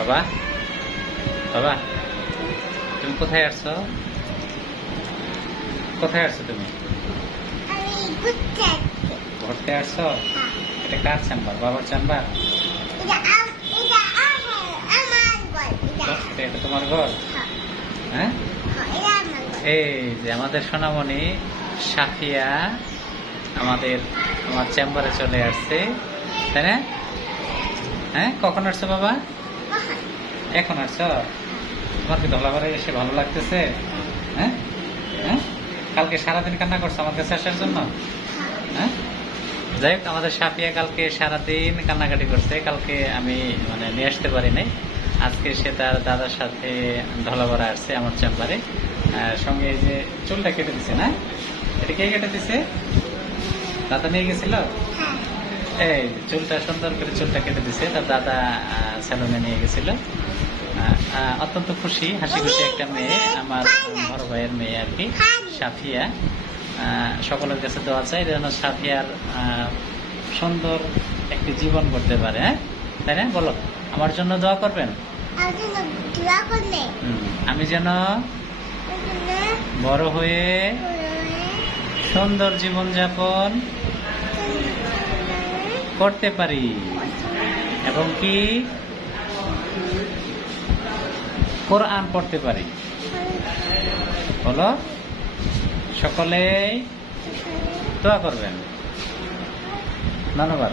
বাবা, বাবা, তুমি কোথায় আসছো? কোথায় আসছো তুমি? ঘুরতে আসছো? এটা কার চেম্বার? বাবার চেম্বার? এটা তোমার ঘর? হ্যাঁ, এই যে আমাদের সোনামণি সাফিয়া আমার চেম্বারে চলে আসছে, তাই না? হ্যাঁ, কখন আসছো বাবা? এখন আসছো? তোমার কি ধলাবারে এসে ভালো লাগতেছে? হ্যাঁ, হ্যাঁ, কালকে সারাদিন কান্না করছো আমার কাছে আসার জন্য? হ্যাঁ, যাই হোক, আমাদের সাফিয়া কালকে সারাদিন কান্নাকাটি করছে। কালকে আমি নিয়ে আসতে পারি নাই। আজকে সে তার দাদার সাথে ধলাবাড়া আসছে আমার চেম্বারে। সঙ্গে এই যে চুলটা কেটে দিছে, না? এটা কে কেটে দিছে? দাদা নিয়ে গেছিল? এই চুলটা সুন্দর করে চুলটা কেটে দিছে তার দাদা, সেলুনে নিয়ে গেছিল। অত্যন্ত খুশি, হাসি খুশি একটা মেয়ে, আমার বড় ভাইয়ের মেয়ে আর কি, সাফিয়া। সকলের কাছে দোয়া চাই যেন সাফিয়ার সুন্দর একটি জীবন করতে পারে। হ্যাঁ, তাই না? বলো, আমার জন্য দোয়া করবেন। আমি যেন বড় হয়ে সুন্দর জীবন যাপন করতে পারি এবং কি কোরআন পড়তে পারি। বলো, সকলেই দোয়া করবেন। ধন্যবাদ।